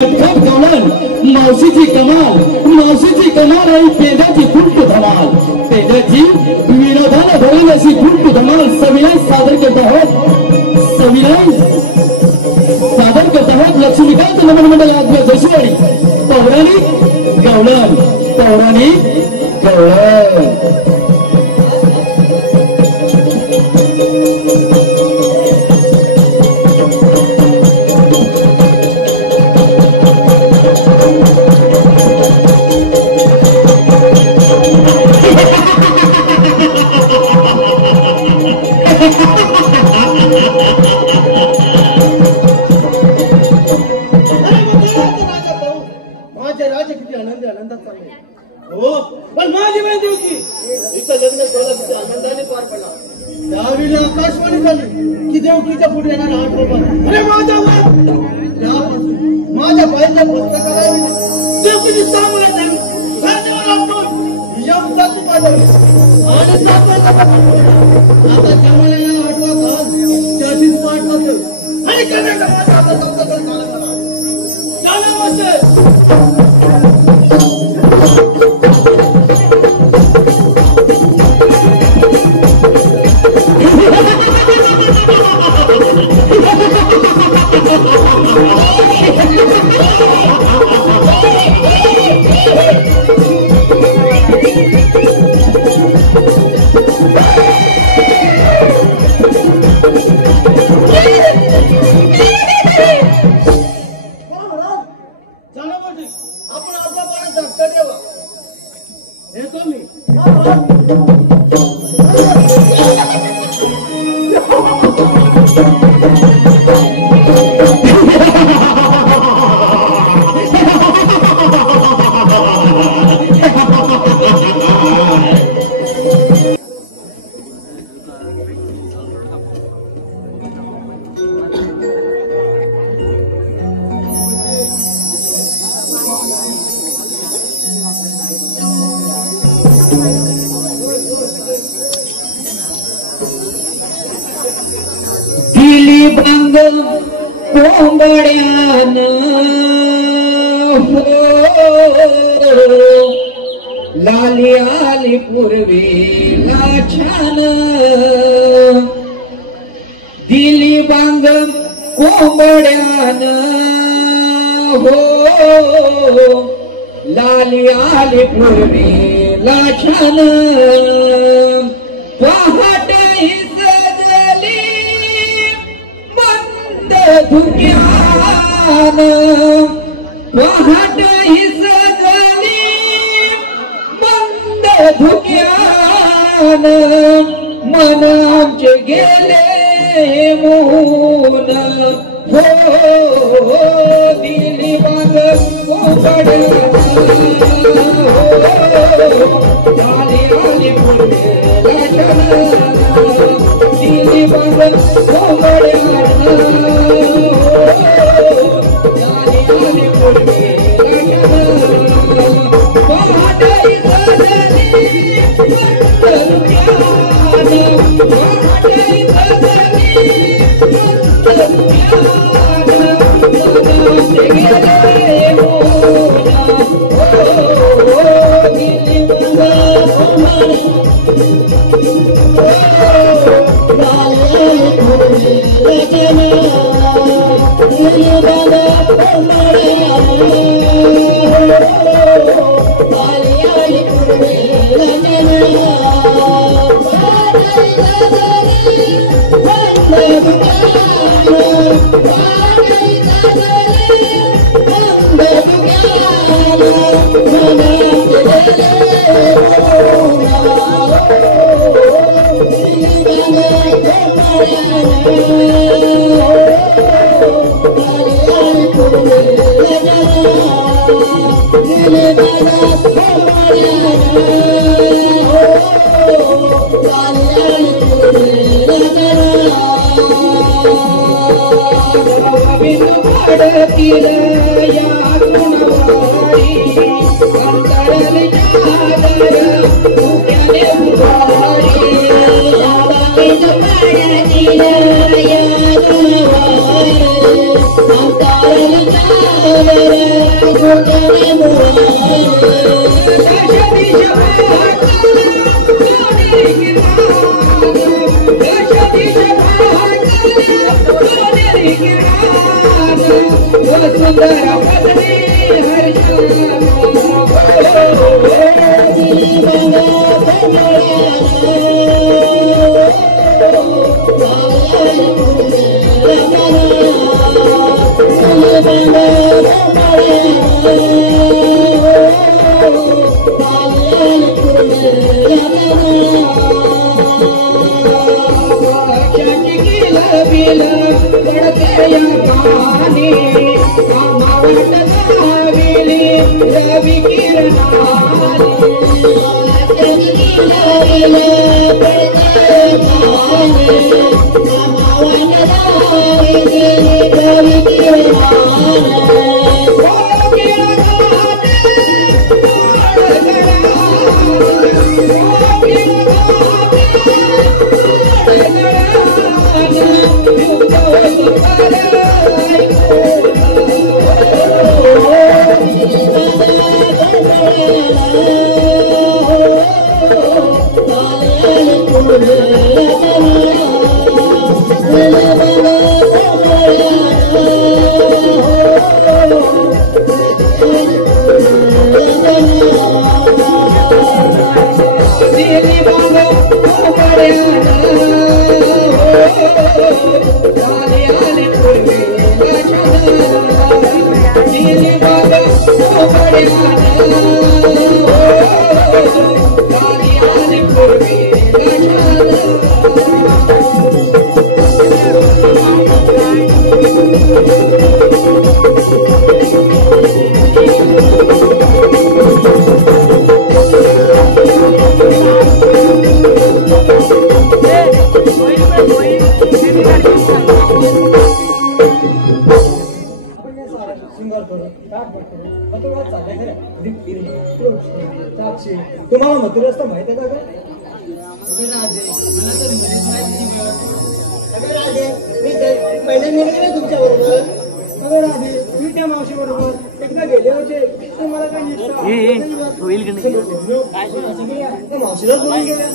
मावशीची कमाल आणि पेंड्याची फुंट धमाल पेंड्याची विरोधाला धरून अशी फुंट धमाल सविनय सादर करत आहोत लक्ष्मीकांत नमन मंडळ आज्ञा जोशीवाडी पौराणिक गवळण आकाशवाणी झाली की देवकीच्या पुढे येणार 8 रुपये अरे माझ्या बाईच्या पुस्तकाला देवकीची सामोरे झाली आणि आता जमान्याला 8वा काल त्याचीच वाट बघतो आणि कोंबड्यान हो लाली आली पूर्वीला छान दिली बांग कोंबड्यान हो लाली आली पूर्वीला छान पहाटे सजली धुक्यान पहाटे सजली मंद धुक्यान मन आमचे गेले मोहन हो दिली बाग आली आली पुढे दिली बाग तुम्हाला मथुराचा माहिती आहे का? पहिले निघले तुमच्या बरोबर मी त्या मावशी बरोबर एकदा गेले होते. मला काय मावशीलाच बोलून गेले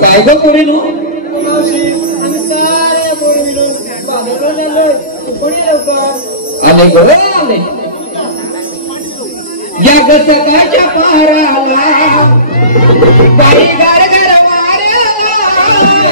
काय ग पोरी नो मावशी आम्ही साऱ्या पोरी मिळून बाजारला गेलोय. कोणी लवकर आले ग आले या ग सकाळच्या पहाराला बाई गार गार वाऱ्याला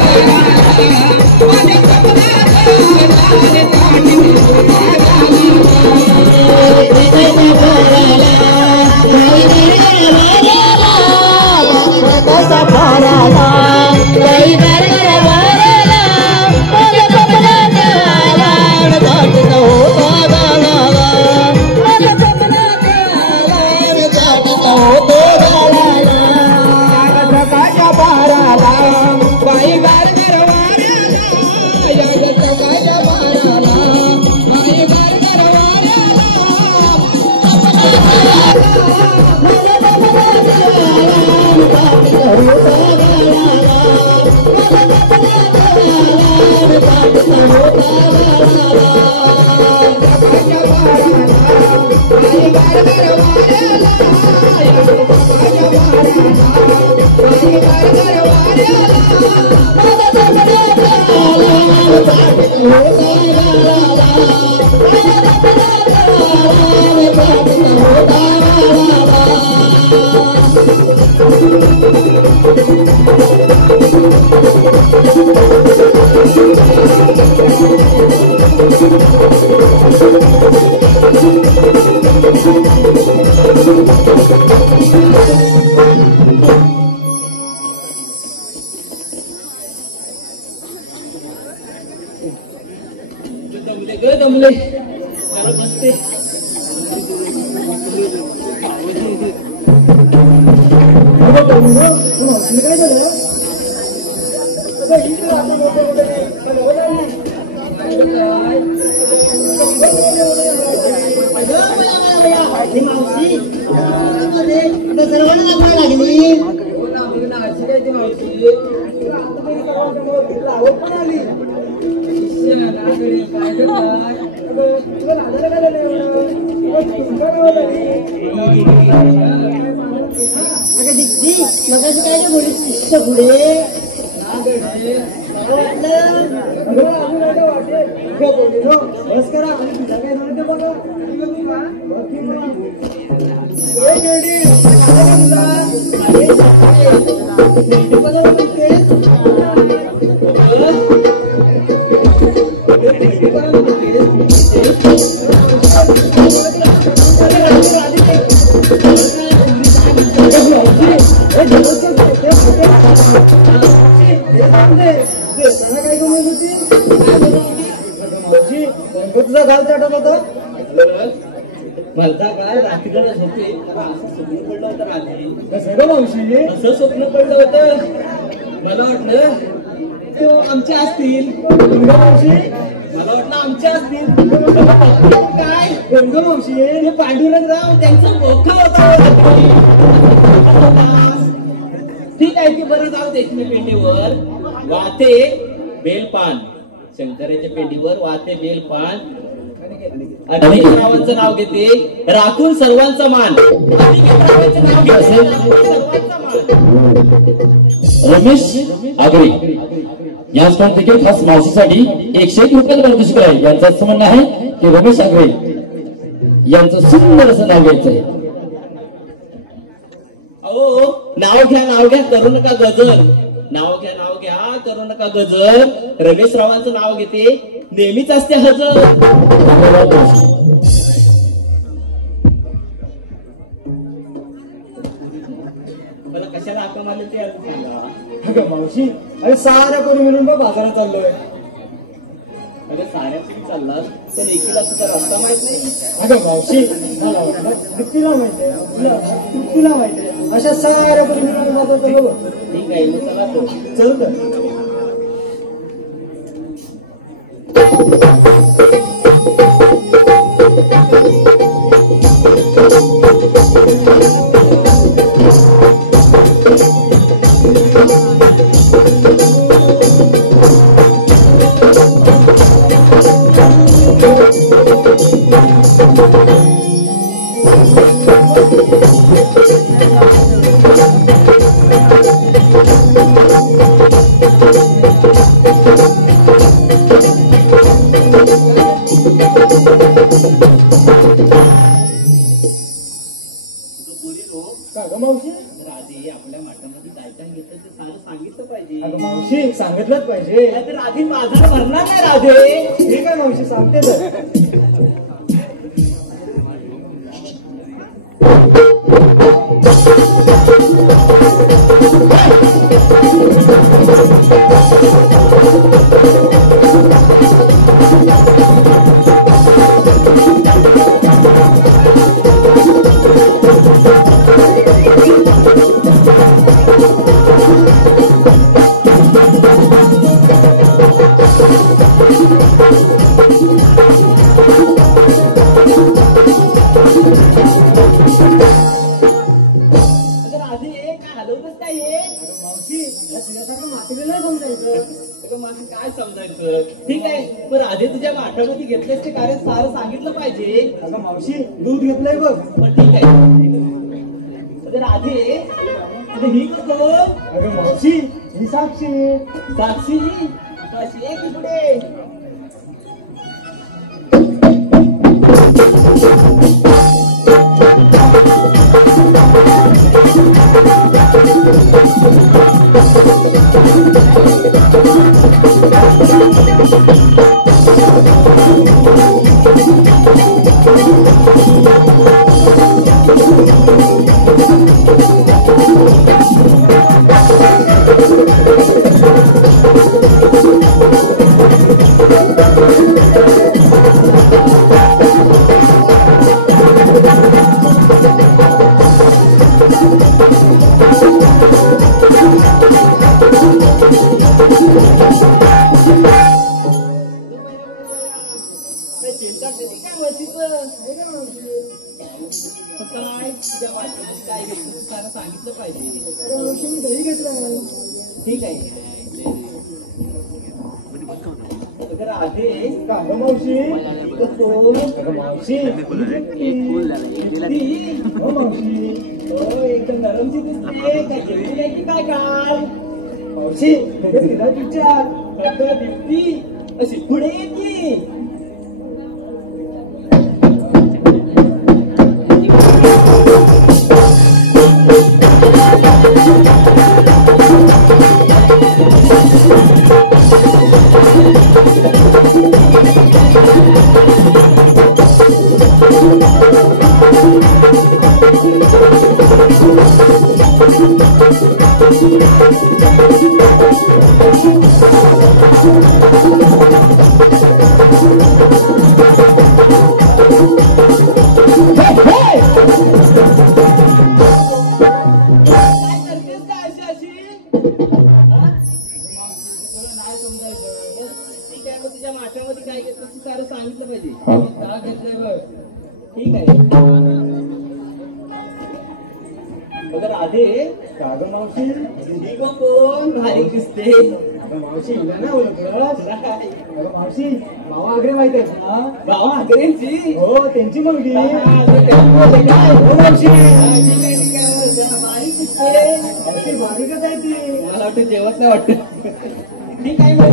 माझ्या दमले बसते काय झालं मावशी आता सर्वांना लागणार लागली आवड पण आली काय बोलीस पुढे बस करा बघा तुझा गाल चाटत होता भलता काय रात्रीलाच होते असं स्वप्न पडलं होतं रात्री कसं ग मावशी असं स्वप्न पडलं होतं मला वाटलं ते आमच्या असतील मावशी मला वाटलं आमच्या असतील काय गंग मावशी ते पांडुरंगराव त्यांचा मोठा होता ठीक आहे की बरं जाऊ देशने पेंडीवर वाते बेलपान शंकराच्या पेंडीवर वाते बेलपान अनिकेतरावांचं नाव घेते राखून सर्वांचा मान अनिकेतरावांचं नाव घेते सर्वांचा मान रमेश आगरे या स्टॉल तिकीट खास मावशीसाठी 101 रुपयाला पारितोषिक आहे. यांचं असं म्हणणं आहे की रमेश आगरे यांचं सुंदर असं नाव घ्यायचंय. अहो नाव घ्या करू नका गजर नाव घ्या करू नका गजर रमेश रावांचं नाव घेते नेहमीच असते हजर मला कशाला हाका मारले ते अजून सांगा. अगं मावशी अरे साऱ्या कोणी मिळून बघ बाजारात चाललोय अरे साऱ्या तुम्ही चाललात पण एकीला सुद्धा रस्ता माहित नाही. अगं मावशी मला वाटलं तृप्तीला माहितीये तृप्तीला माहितीये अशा साऱ्या कोणी मिळून बाजारात चाललो ठीक आहे मी चला तो चल तर राधे आपल्या माठामध्ये काय काय घेतलं ते सारं सांगितलं पाहिजे. अगं मावशी सांगितलंच पाहिजे तर राधी बाजार भरणार नाही राधे. ठीक आहे मावशी सांगते तर काय समजायचं. ठीक आहे पण राधे तुझ्या माठामध्ये घेतलेस ते कार्य सारं सांगितलं पाहिजे. अगं मावशी दूध घेतलंय बघ पण ठीक आहे राधे ही नको. अगं मावशी ही साक्षी साक्षी साक्षी एक पुढे काय तुझ्या वाटत काय घेतलं त्याला सांगितलं पाहिजे. मावशी मी दही घेतलं. ठीक आहे. राधे का ग मावशी मावशी एकदम नरमची दिसते काय जेवली नाही की काय काल मावशी तिला विचार दिसती अशी पुढे येते. ठीक आहे. राधे का ग मावशी ही ग कोण भारी दिसते. मावशी हिला ना ओळखलं मावशी भावा आगरे माहिती आहे ना. भावा आगरेंची हो त्यांची मुलगी मावशी भारी दिसते. भारीकच आहे ती. मला वाटतं जेवत नाही वाटत. ठीक आहे मग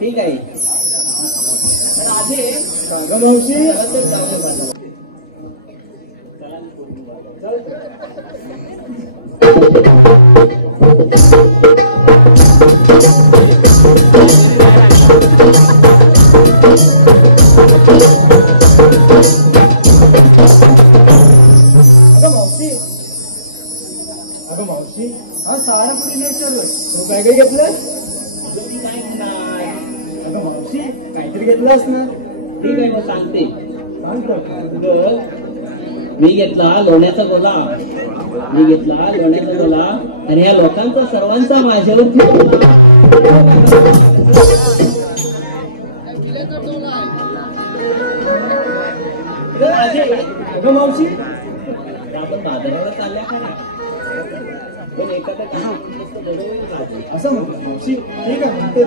ठीक आहे. राधे मावशी अगं मावशी हा सारा पुढे नेचर तू काय काय घेतलं. मावशी काहीतरी घेतलंस ना. ठीक आहे मग सांगते. मी घेतला लोण्याचा गोला. आणि ह्या लोकांचा सर्वांचा माझ्यावर मावशी आपण बाजाराला चालल्या का पण एखादा असं म्हणतो मावशी. ठीक आहे म्हणते.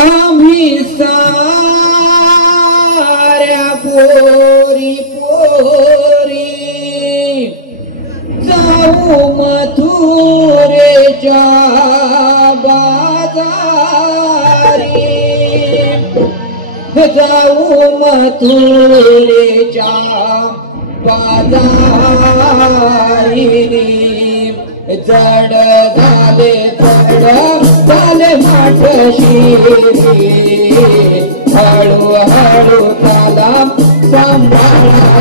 आम्ही साऱ्या पोरी जाऊ मथुरेच्या बाजारी. जाऊ मथुरेच्या बाजारी. जड झाले माठशी हळू हळू त्याला सांभाळावी.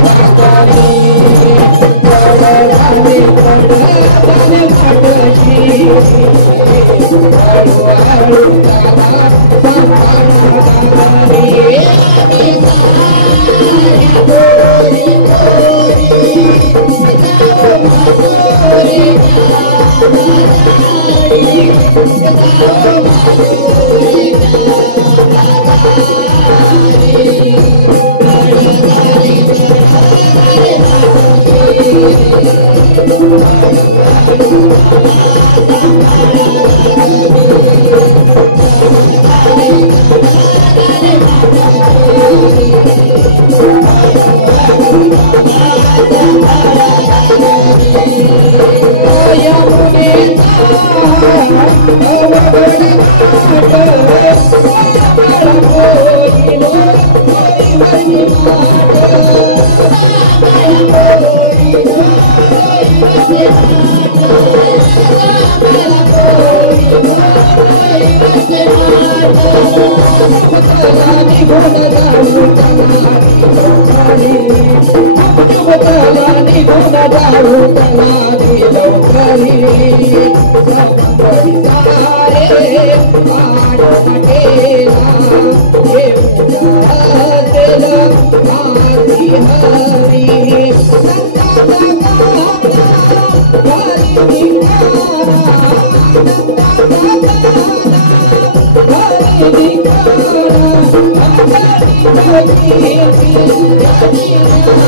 जड झाले माठशी हळू हळू त्याला सांभाळावी. Thank you.